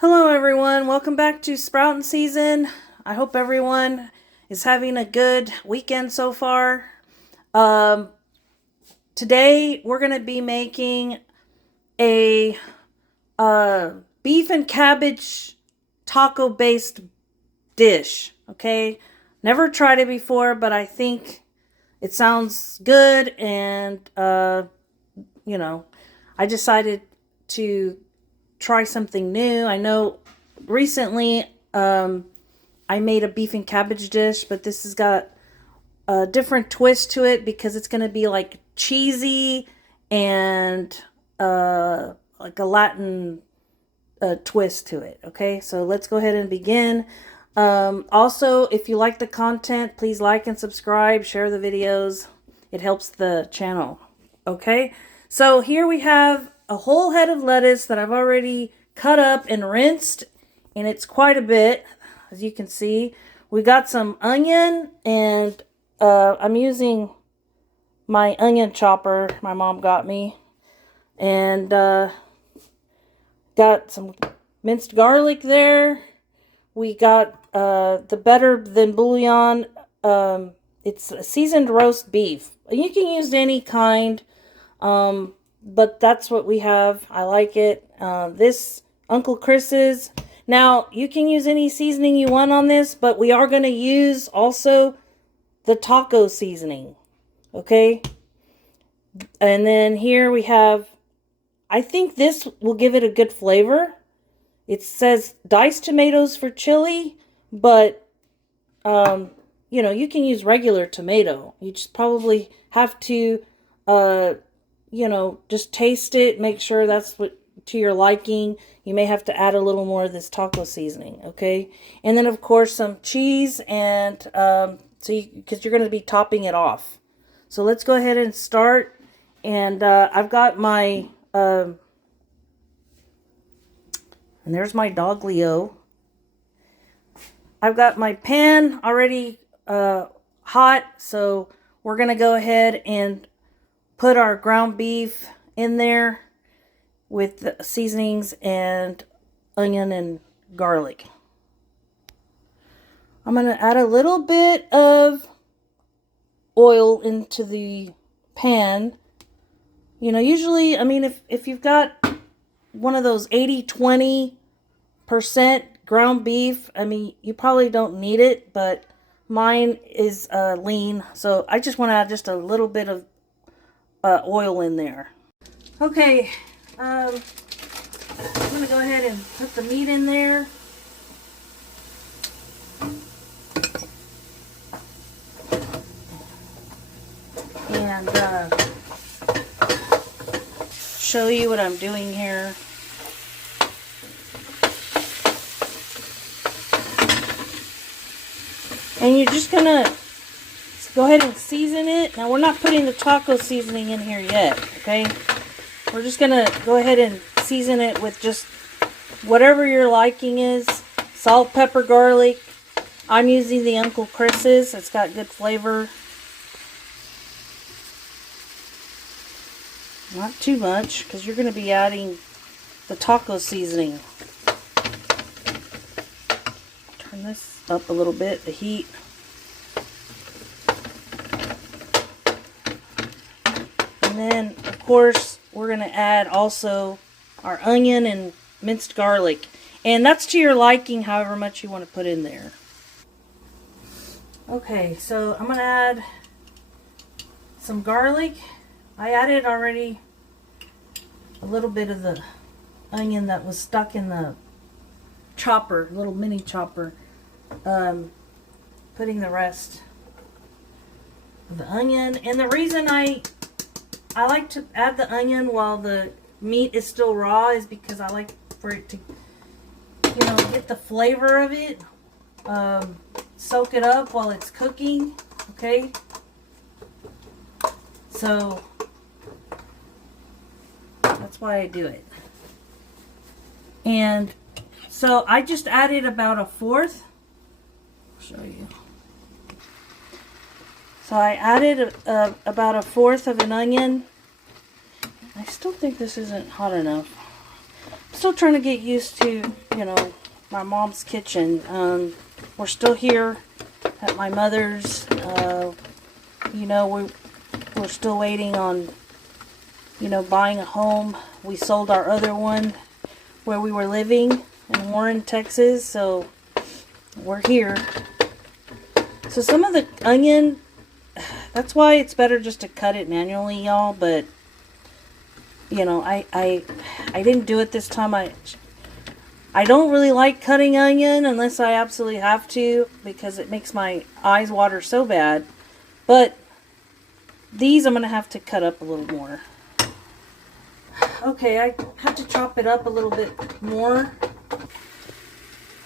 Hello everyone, welcome back to sprouting season. I hope everyone is having a good weekend so far. Today we're going to be making a beef and cabbage taco based dish. Okay, never tried it before, but I think it sounds good, and I decided to try something new. I know recently I made a beef and cabbage dish, but this has got a different twist to it because it's going to be like cheesy and like a Latin twist to it. Okay, so let's go ahead and begin. Also, if you like the content, please like and subscribe, share the videos. It helps the channel. Okay, so here we have a whole head of lettuce that I've already cut up and rinsed, and it's quite a bit, as you can see. We got some onion, and I'm using my onion chopper my mom got me, and got some minced garlic there. We got the better than bullion. It's a seasoned roast beef. You can use any kind, but that's what we have. I like it. This Uncle Chris's. Now, you can use any seasoning you want on this, but we are going to use also the taco seasoning. Okay? And then here we have, I think this will give it a good flavor. It says diced tomatoes for chili, but, you can use regular tomato. You just probably have to, just taste it, make sure that's what to your liking. You may have to add a little more of this taco seasoning, okay? And then, of course, some cheese, and because you're going to be topping it off. So let's go ahead and start. And I've got my, and there's my dog Leo. I've got my pan already hot, so we're going to go ahead and put our ground beef in there with the seasonings and onion and garlic. I'm going to add a little bit of oil into the pan. Usually, if you've got one of those 80-20% ground beef, you probably don't need it, but mine is lean, so I just want to add just a little bit of oil in there. Okay, I'm going to go ahead and put the meat in there. And show you what I'm doing here. And you're just going to go ahead and season it. Now, we're not putting the taco seasoning in here yet, okay? We're just going to go ahead and season it with just whatever your liking is. Salt, pepper, garlic. I'm using the Uncle Chris's. It's got good flavor. Not too much, because you're going to be adding the taco seasoning. Turn this up a little bit, the heat. And then, of course, we're going to add also our onion and minced garlic. And that's to your liking, however much you want to put in there. Okay, so I'm going to add some garlic. I added already a little bit of the onion that was stuck in the chopper, little mini chopper. Putting the rest of the onion. And the reason I like to add the onion while the meat is still raw is because I like for it to, get the flavor of it, soak it up while it's cooking, okay? So that's why I do it. And so I just added about a fourth. I'll show you. So I added about a fourth of an onion. I still think this isn't hot enough. still trying to get used to, you know, my mom's kitchen. We're still here at my mother's. You know, we're still waiting on, you know, buying a home. We sold our other one where we were living in Warren, Texas, so we're here. So some of the onion, that's why it's better just to cut it manually, y'all, but you know, I didn't do it this time. I don't really like cutting onion unless I absolutely have to, because it makes my eyes water so bad. But these I'm going to have to cut up a little more. Okay, I have to chop it up a little bit more.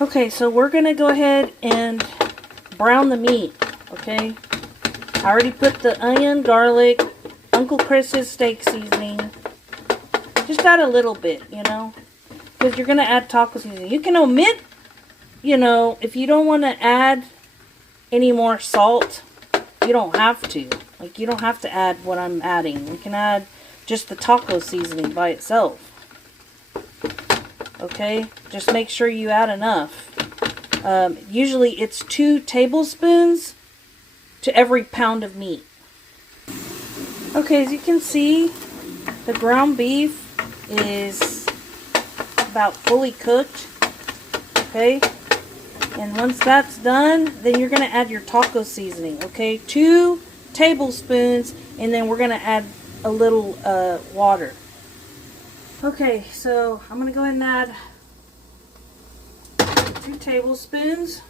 Okay, so we're going to go ahead and brown the meat, okay? I already put the onion, garlic, Uncle Chris's steak seasoning. Just add a little bit, you know, because you're going to add taco seasoning. You can omit, you know, if you don't want to add any more salt, you don't have to. Like, you don't have to add what I'm adding. You can add just the taco seasoning by itself. Okay? Just make sure you add enough. Usually it's 2 tablespoons to every pound of meat. Okay, as you can see, the ground beef is about fully cooked. Okay? And once that's done, then you're going to add your taco seasoning. Okay? 2 tablespoons, and then we're going to add a little water. Okay, so I'm going to go ahead and add 2 tablespoons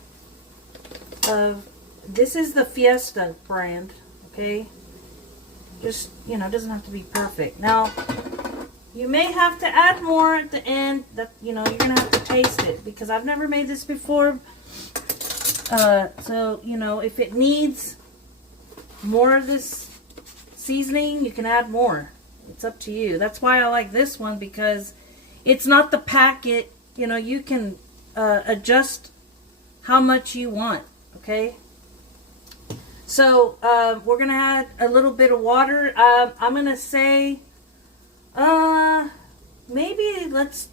of, this is the Fiesta brand, okay? Just, you know, it doesn't have to be perfect. Now, you may have to add more at the end. That, you know, you're going to have to taste it, because I've never made this before. So, you know, if it needs more of this seasoning, you can add more. It's up to you. That's why I like this one, because it's not the packet. You know, you can adjust how much you want, okay? So, we're going to add a little bit of water. I'm going to say, maybe let's,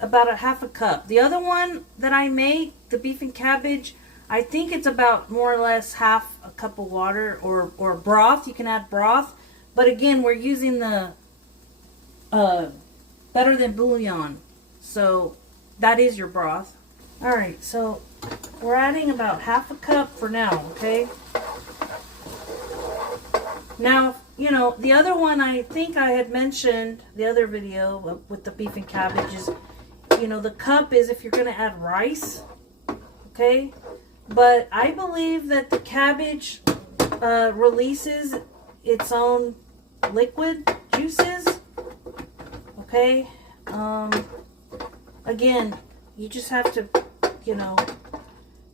about a half a cup. The other one that I make, the beef and cabbage, I think it's about more or less half a cup of water, or broth. You can add broth. But again, we're using the better than bouillon. So that is your broth. Alright, so we're adding about half a cup for now, okay? Now, you know, the other one I think I had mentioned, the other video with the beef and cabbage is, you know, the cup is if you're going to add rice, okay? But I believe that the cabbage releases its own liquid juices, okay? Again, you just have to, you know,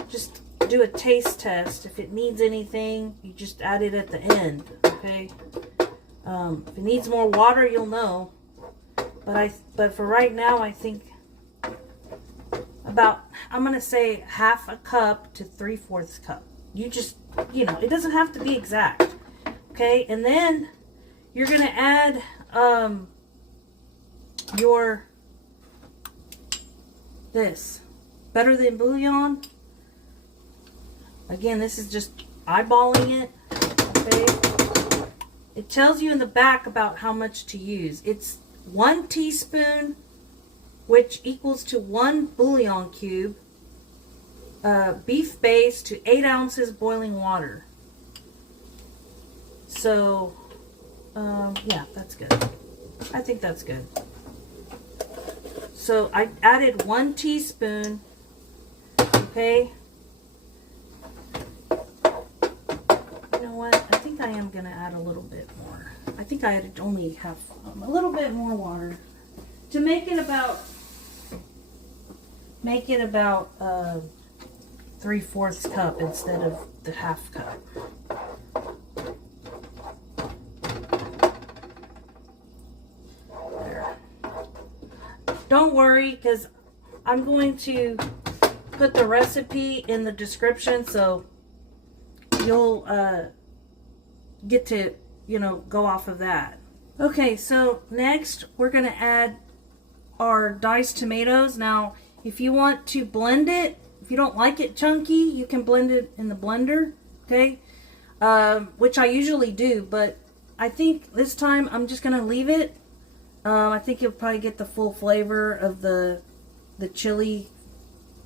just do a taste test. If it needs anything, you just add it at the end, okay? If it needs more water, you'll know. But for right now, I think about, I'm going to say half a cup to 3/4 cup. You just, you know, it doesn't have to be exact. Okay, and then you're going to add this better than bouillon. Again, this is just eyeballing it. Okay, it tells you in the back about how much to use. It's 1 teaspoon, which equals to 1 bouillon cube, beef base to 8 ounces boiling water. So, yeah, that's good. I think that's good. So I added 1 teaspoon, okay? You know what? I think I am going to add a little bit more. I think I only have a little bit more water to make it about 3/4 cup instead of the half cup. There. Don't worry, because I'm going to put the recipe in the description, so you'll get to, you know, go off of that. Okay, so next we're going to add our diced tomatoes. Now, if you want to blend it, if you don't like it chunky, you can blend it in the blender, okay? Which I usually do, but I think this time I'm just gonna leave it. I think you'll probably get the full flavor of the chili,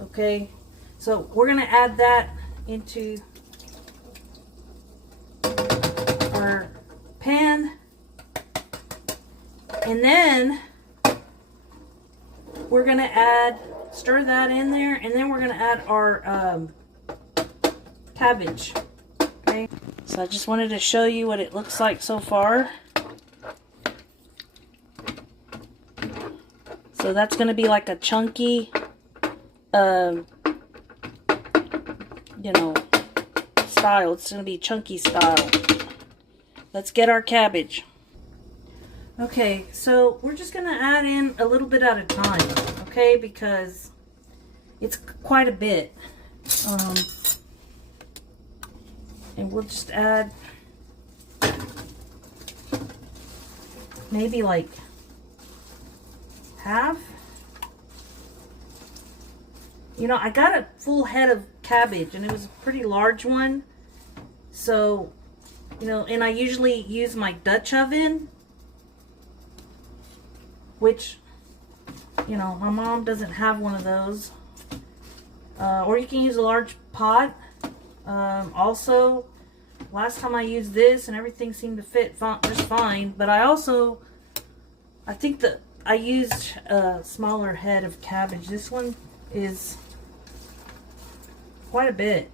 okay? So we're gonna add that into our pan, and then we're gonna stir that in there, and then we're gonna add our cabbage. Okay, so I just wanted to show you what it looks like so far. So that's gonna be like a chunky, you know, style. It's gonna be chunky style. Let's get our cabbage. Okay, so we're just gonna add in a little bit at a time, okay, because it's quite a bit. And we'll just add maybe like half. You know, I got a full head of cabbage and it was a pretty large one. So, you know, and I usually use my Dutch oven, which, you know, my mom doesn't have one of those. Or you can use a large pot. Also, last time I used this and everything seemed to fit just fine. But I think that I used a smaller head of cabbage. This one is quite a bit.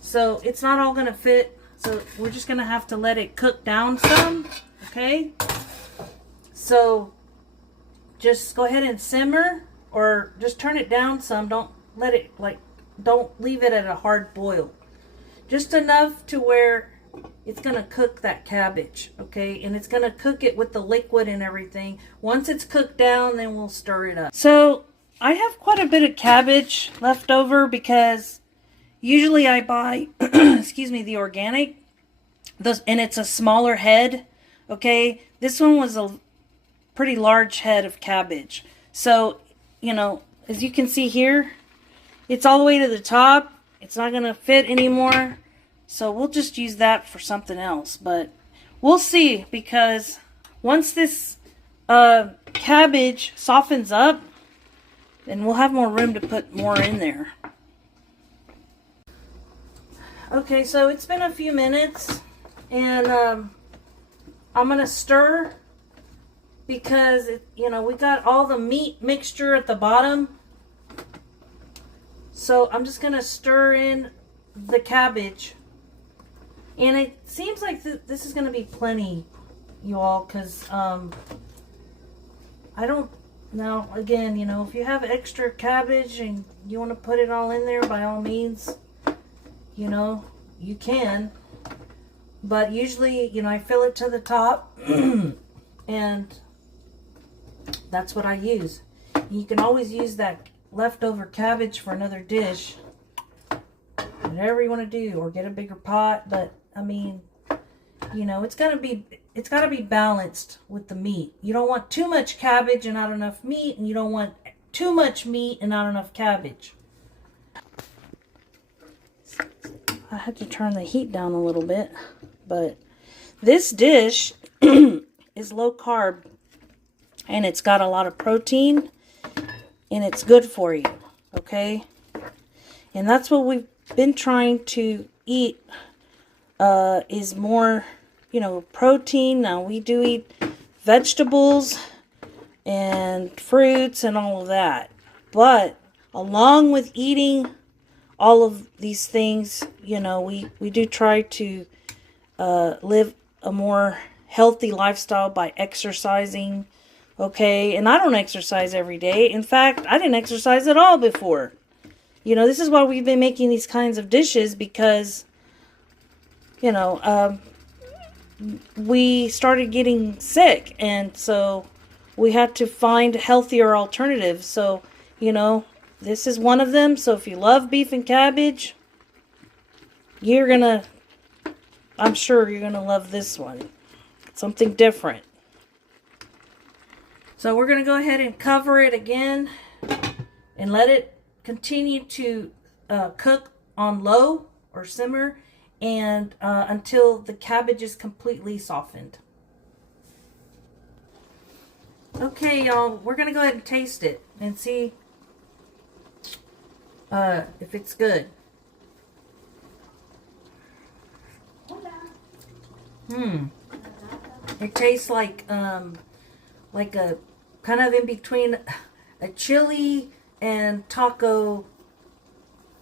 So it's not all going to fit. So we're just going to have to let it cook down some. Okay? So just go ahead and simmer, or just turn it down some. Don't let it, don't leave it at a hard boil. Just enough to where it's going to cook that cabbage, okay? And it's going to cook it with the liquid and everything. Once it's cooked down, then we'll stir it up. So I have quite a bit of cabbage left over because usually I buy, excuse me, the organic. And it's a smaller head, okay? This one was a pretty large head of cabbage. So, you know, as you can see here, it's all the way to the top. It's not going to fit anymore. So we'll just use that for something else. But we'll see, because once this cabbage softens up, then we'll have more room to put more in there. Okay, so it's been a few minutes, and I'm going to stir, because, you know, we got all the meat mixture at the bottom. So I'm just going to stir in the cabbage. And it seems like this is going to be plenty, you all, because I don't know. Again, you know, if you have extra cabbage and you want to put it all in there, by all means, you know, you can. But usually, you know, I fill it to the top and that's what I use. You can always use that leftover cabbage for another dish, whatever you want to do, or get a bigger pot. But I mean, you know, it's got to be balanced with the meat. You don't want too much cabbage and not enough meat, and you don't want too much meat and not enough cabbage. I had to turn the heat down a little bit, but this dish is low carb, and it's got a lot of protein, and it's good for you, okay? And that's what we've been trying to eat, is more, you know, protein. Now, we do eat vegetables and fruits and all of that. But along with eating all of these things, you know, we do try to live a more healthy lifestyle by exercising, okay? And I don't exercise every day. In fact, I didn't exercise at all before. You know, this is why we've been making these kinds of dishes, because, you know, we started getting sick, and so we had to find healthier alternatives. So, you know, this is one of them. So if you love beef and cabbage, I'm sure you're gonna love this one. Something different. So we're going to go ahead and cover it again and let it continue to cook on low or simmer and until the cabbage is completely softened. Okay, y'all, we're going to go ahead and taste it and see if it's good. It tastes like a kind of in between a chili and taco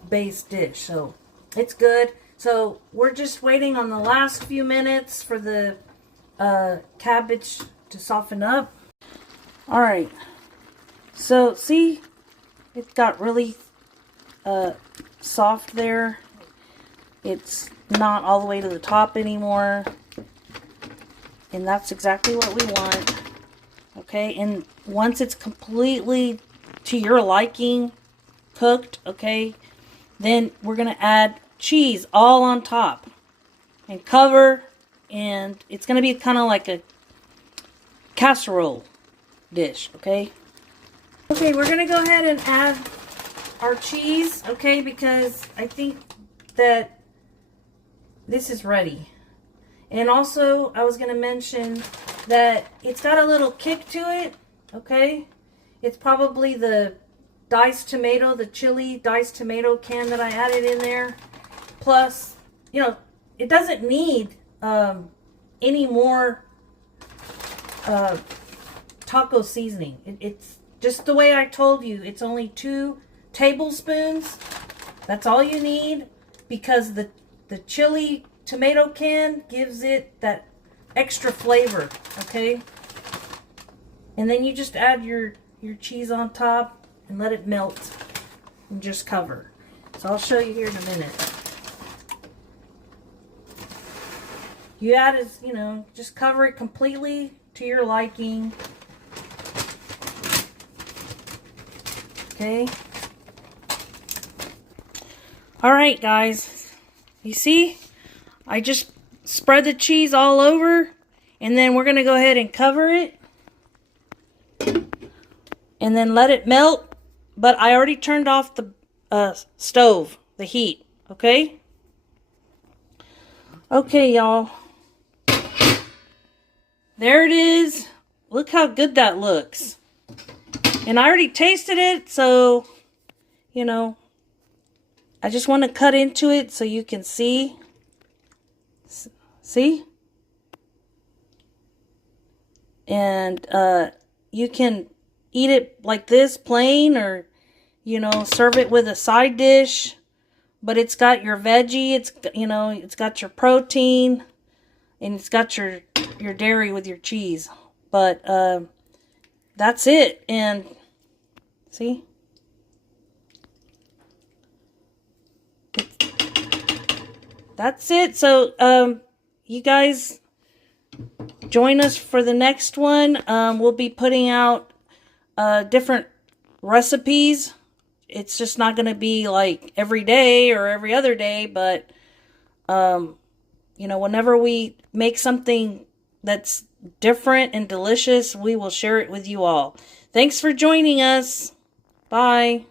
based dish. So it's good. So we're just waiting on the last few minutes for the cabbage to soften up. All right. So see, it got really soft there. It's not all the way to the top anymore. And that's exactly what we want. Okay, and once it's completely to your liking cooked, okay, then we're going to add cheese all on top and cover, and it's going to be kind of like a casserole dish, okay? Okay, we're going to go ahead and add our cheese, okay, because I think that this is ready. And also, I was going to mention that it's got a little kick to it, okay? It's probably the diced tomato, the chili diced tomato can that I added in there. Plus, you know, it doesn't need any more taco seasoning. It's just the way I told you. It's only 2 tablespoons. That's all you need, because the chili tomato can gives it that extra flavor, okay? And then you just add your cheese on top and let it melt and just cover. So I'll show you here in a minute. You add is, you know, just cover it completely to your liking. Okay? All right, guys. You see? I just spread the cheese all over, and then we're going to go ahead and cover it and then let it melt. But I already turned off the stove, the heat, okay? Okay, y'all. There it is. Look how good that looks. And I already tasted it, so, you know, I just want to cut into it so you can see. See? And you can eat it like this, plain, or, you know, serve it with a side dish. But it's got your veggie, it's, you know, it's got your protein, and it's got your dairy with your cheese. But that's it. And see? That's it. So you guys join us for the next one. We'll be putting out different recipes. It's just not going to be like every day or every other day, but you know, whenever we make something that's different and delicious, we will share it with you all. Thanks for joining us. Bye.